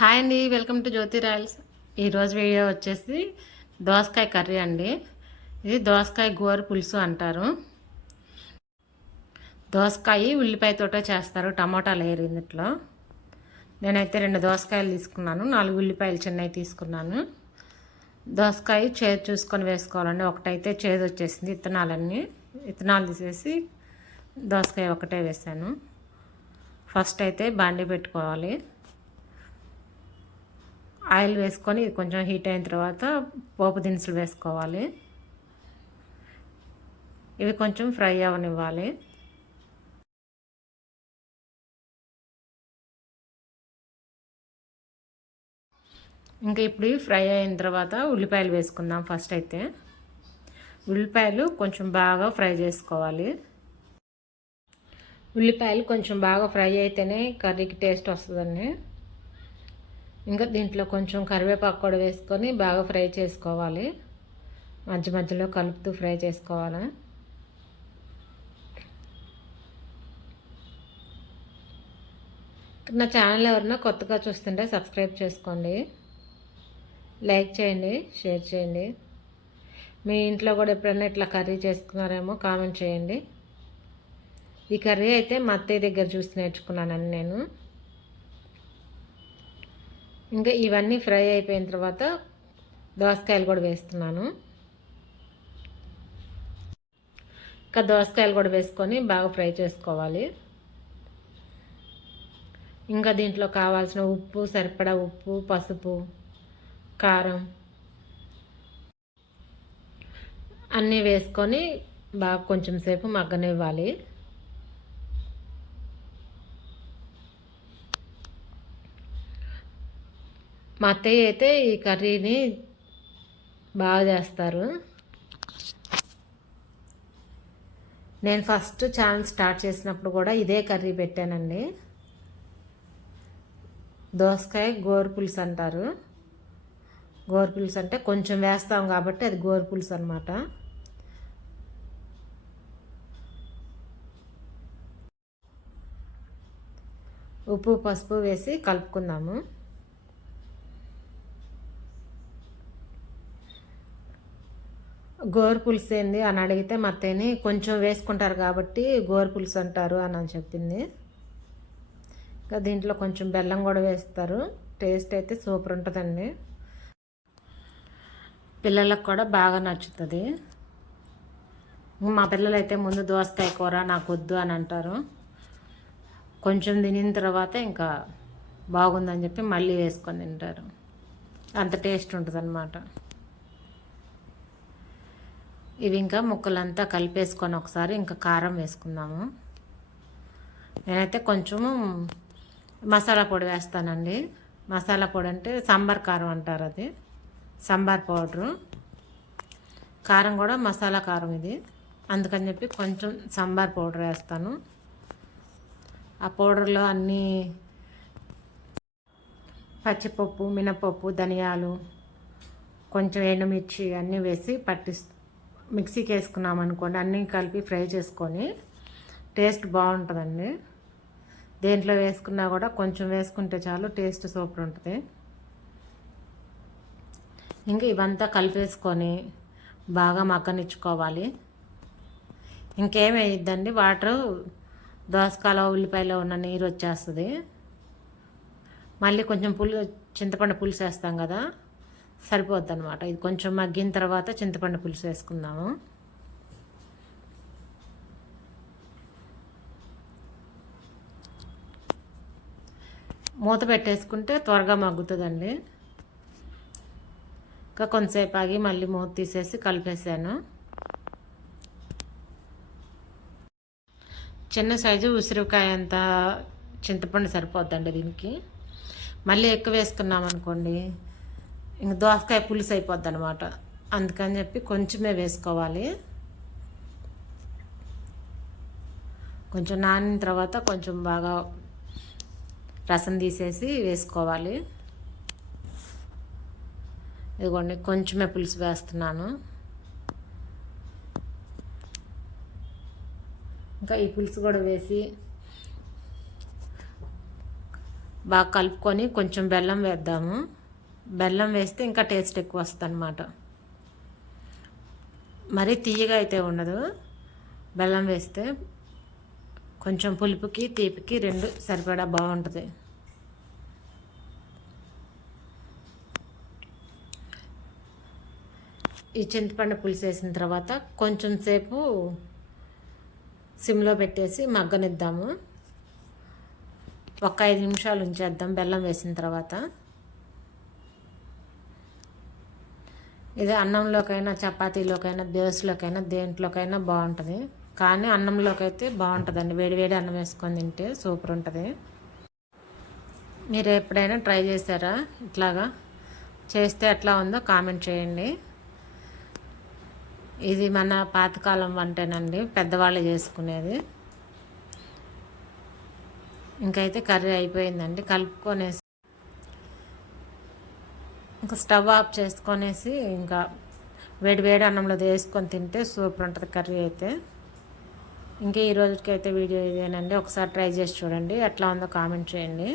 Hi అండి, welcome to Jyothi Royals. ఈరోజు video వచ్చేసి దోసకాయ కర్రీ అండి. ఇది దోసకాయ గోరు పులుసు అంటారు. దోసకాయ ఉల్లిపాయతోటే చేస్తారు, టమాటాలు వేయరు ఇందులో. నేనైతే 2 దోసకాయలు తీసుకున్నాను, 4 ఉల్లిపాయలు చిన్నవి తీసుకున్నాను. దోసకాయ చేదు చూసుకొని వేసుకోవాలండి. ఒకటైతే చేదు వచ్చేసింది, విత్తనాలు తీసేసి దోసకాయ ఒకటే వేసాను. ఫస్ట్ అయితే బాండి పెట్టుకోవాలి. ఆయిల్ వేసుకొని ఇది కొంచెం హీట్ అయిన తర్వాత పోపు దినుసులు వేసుకోవాలి. ఇవి కొంచెం ఫ్రై అవ్వనివ్వాలి. ఇంకా ఇప్పుడు ఫ్రై అయిన తర్వాత ఉల్లిపాయలు వేసుకుందాం. ఫస్ట్ అయితే ఉల్లిపాయలు కొంచెం బాగా ఫ్రై చేసుకోవాలి. ఉల్లిపాయలు కొంచెం బాగా ఫ్రై అయితేనే కర్రీకి టేస్ట్ వస్తుందండి. ఇంకా దీంట్లో కొంచెం కరివేపాకు కూడా వేసుకొని బాగా ఫ్రై చేసుకోవాలి. మధ్య మధ్యలో కలుపుతూ ఫ్రై చేసుకోవాలి. నా ఛానల్ ఎవరైనా కొత్తగా చూస్తుంటే సబ్స్క్రైబ్ చేసుకోండి, లైక్ చేయండి, షేర్ చేయండి. మీ ఇంట్లో కూడా ఎప్పుడైనా ఇట్లా కర్రీ చేసుకున్నారేమో కామెంట్ చేయండి. ఈ కర్రీ అయితే మా అత్తయ్య దగ్గర చూసి నేర్చుకున్నానని నేను. ఇంకా ఇవన్నీ ఫ్రై అయిపోయిన తర్వాత దోసకాయలు కూడా వేస్తున్నాను. ఇంకా దోసకాయలు కూడా వేసుకొని బాగా ఫ్రై చేసుకోవాలి. ఇంకా దీంట్లో కావాల్సిన ఉప్పు, సరిపడా ఉప్పు, పసుపు, కారం అన్నీ వేసుకొని బాగా కొంచెం సేపు మగ్గనివ్వాలి. మా అత్తయ్య అయితే ఈ కర్రీని బాగా చేస్తారు. నేను ఫస్ట్ ఛానల్ స్టార్ట్ చేసినప్పుడు కూడా ఇదే కర్రీ పెట్టానండి. దోసకాయ గోరు పులుసు అంటారు. గోరు పులుసు అంటే కొంచెం వేస్తాం కాబట్టి అది గోరు పులుసు అన్నమాట. ఉప్పు, పసుపు వేసి కలుపుకుందాము. గోరు పులుసు ఏంది అని అడిగితే మా అత్తయ్యని కొంచెం వేసుకుంటారు కాబట్టి గోరు పులుసు అంటారు అని చెప్పింది. ఇంకా దీంట్లో కొంచెం బెల్లం కూడా వేస్తారు. టేస్ట్ అయితే సూపర్ ఉంటుందండి. పిల్లలకు కూడా బాగా నచ్చుతుంది. మా పిల్లలు అయితే ముందు దోసకాయ కూర నాకు వద్దు అని అంటారు. కొంచెం తినిన తర్వాత ఇంకా బాగుందని చెప్పి మళ్ళీ వేసుకొని తింటారు. అంత టేస్ట్ ఉంటుంది అన్నమాట. ఇవి ఇంకా ముక్కలంతా కలిపేసుకొని ఒకసారి ఇంకా కారం వేసుకుందాము. నేనైతే కొంచెము మసాలా పొడి వేస్తానండి. మసాలా పొడి అంటే సాంబార్ కారం అంటారు, అది సాంబార్ పౌడరు. కారం కూడా మసాలా కారం ఇది, అందుకని చెప్పి కొంచెం సాంబార్ పౌడర్ వేస్తాను. ఆ పౌడర్లో అన్నీ పచ్చిపప్పు, మినపప్పు, ధనియాలు, కొంచెం ఎండుమిర్చి అన్నీ వేసి మిక్సీకి వేసుకున్నాం అనుకోండి, అన్నీ కలిపి ఫ్రై చేసుకొని టేస్ట్ బాగుంటుందండి. దేంట్లో వేసుకున్నా కూడా కొంచెం వేసుకుంటే చాలు, టేస్ట్ సూపర్ ఉంటుంది. ఇంకా ఇవంతా కలిపేసుకొని బాగా మగ్గనిచ్చుకోవాలి. ఇంకేం వేయద్దండి, వాటర్ దోసకాయలో ఉల్లిపాయలో ఉన్న నీరు వచ్చేస్తుంది. మళ్ళీ కొంచెం చింతపండు పులుసు వేస్తాం కదా, సరిపోద్ది అనమాట. ఇది కొంచెం మగ్గిన తర్వాత చింతపండు పులుసు వేసుకుందాము. మూత పెట్టేసుకుంటే త్వరగా మగ్గుతుందండి. ఇంకా కొంతసేపు ఆగి మళ్ళీ మూత తీసేసి కలిపేసాను. చిన్న సైజు ఉసిరికాయ అంత చింతపండు సరిపోద్దండి దీనికి. మళ్ళీ ఎక్కువ వేసుకున్నాం అనుకోండి ఇంక దోసకాయ పులుసు అయిపోద్ది అనమాట. అందుకని చెప్పి కొంచెమే వేసుకోవాలి. కొంచెం నానిన తర్వాత కొంచెం బాగా రసం తీసేసి వేసుకోవాలి. ఇదిగోండి కొంచెమే పులుసు వేస్తున్నాను. ఇంకా ఈ పులుసు కూడా వేసి బాగా కలుపుకొని కొంచెం బెల్లం వేద్దాము. బెల్లం వేస్తే ఇంకా టేస్ట్ ఎక్కువ వస్తుంది అన్నమాట. మరీ తీయగా అయితే ఉండదు. బెల్లం వేస్తే కొంచెం పులుపుకి తీపికి రెండు సరిపడా బాగుంటుంది. ఈ చింతపండు పులుసు వేసిన తర్వాత కొంచెం సేపు సిమ్లో పెట్టేసి మగ్గనిద్దాము. ఒక 5 నిమిషాలు ఉంచేద్దాం బెల్లం వేసిన తర్వాత. ఇది అన్నంలోకైనా చపాతీలోకైనా దోశలోకైనా దేంట్లోకైనా బాగుంటుంది. కానీ అన్నంలోకి అయితే బాగుంటుందండి. వేడివేడి అన్నం వేసుకొని తింటే సూపర్ ఉంటుంది. మీరు ఎప్పుడైనా ట్రై చేశారా ఇట్లాగా? చేస్తే ఎట్లా ఉందో కామెంట్ చేయండి. ఇది మన పాతకాలం వంటేనండి, పెద్దవాళ్ళు చేసుకునేది. ఇంకైతే కర్రీ అయిపోయిందండి. కలుపుకొనేసి ఇంకా స్టవ్ ఆఫ్ చేసుకొనేసి ఇంకా వేడి అన్నంలో వేసుకొని తింటే సూపర్ ఉంటుంది కర్రీ అయితే. ఇంకా ఈ రోజుకైతే వీడియో ఇదేనండి. ఒకసారి ట్రై చేసి చూడండి, ఎట్లా ఉందో కామెంట్ చేయండి.